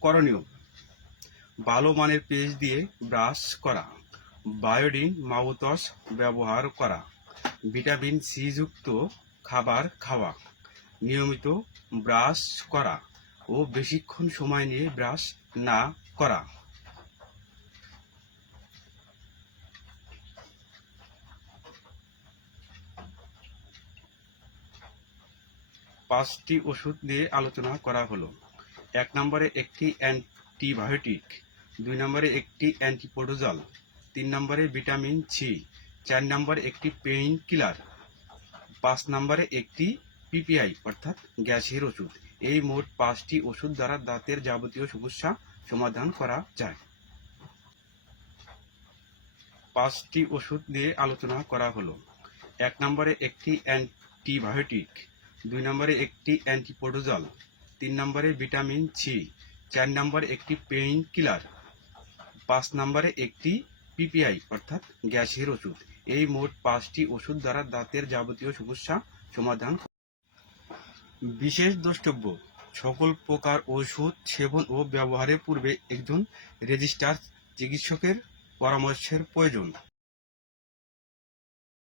করণীয়। ভালো মানের পেস্ট দিয়ে ব্রাশ করা। বায়োডিন মাউথওয়াশ ব্যবহার করা। ভিটামিন সি যুক্ত খাবার খাওয়া। নিয়মিত ব্রাশ করা ও বেশিক্ষণ সময় নিয়ে ব্রাশ না করা। পাঁচটি ওষুধ নিয়ে আলোচনা করা হলো। এক নম্বরে একটি অ্যান্টিবায়োটিক, দুই নম্বরে একটি অ্যান্টিপোটোজল তিন নম্বরে ভিটামিন সি চার নম্বরে একটি পেইন কিলার পাঁচ নম্বরে একটি পিপিআই অর্থাৎ গ্যাসের ওষুধ। এই মোট পাঁচটি ওষুধ দ্বারা দাঁতের যাবতীয় সমস্যা সমাধান করা যায়। পাঁচটি ওষুধ নিয়ে আলোচনা করা হলো। এক নম্বরে একটি অ্যান্টিবায়োটিক, দুই নম্বরে একটি অ্যান্টিপোটোজল তিন নম্বরে ভিটামিন সি, চার নম্বরে একটি পেইন কিলার, পাঁচ নম্বরে একটি পিপিআই, অর্থাৎ গ্যাসের ওষুধ। এই মোট পাঁচটি ওষুধ দ্বারা দাঁতের যাবতীয় সমস্যা সমাধান বিশেষ দ্রষ্টব্য, সকল প্রকার ওষুধ সেবন ও ব্যবহারের পূর্বে একজন রেজিস্টার চিকিৎসকের পরামর্শের প্রয়োজন।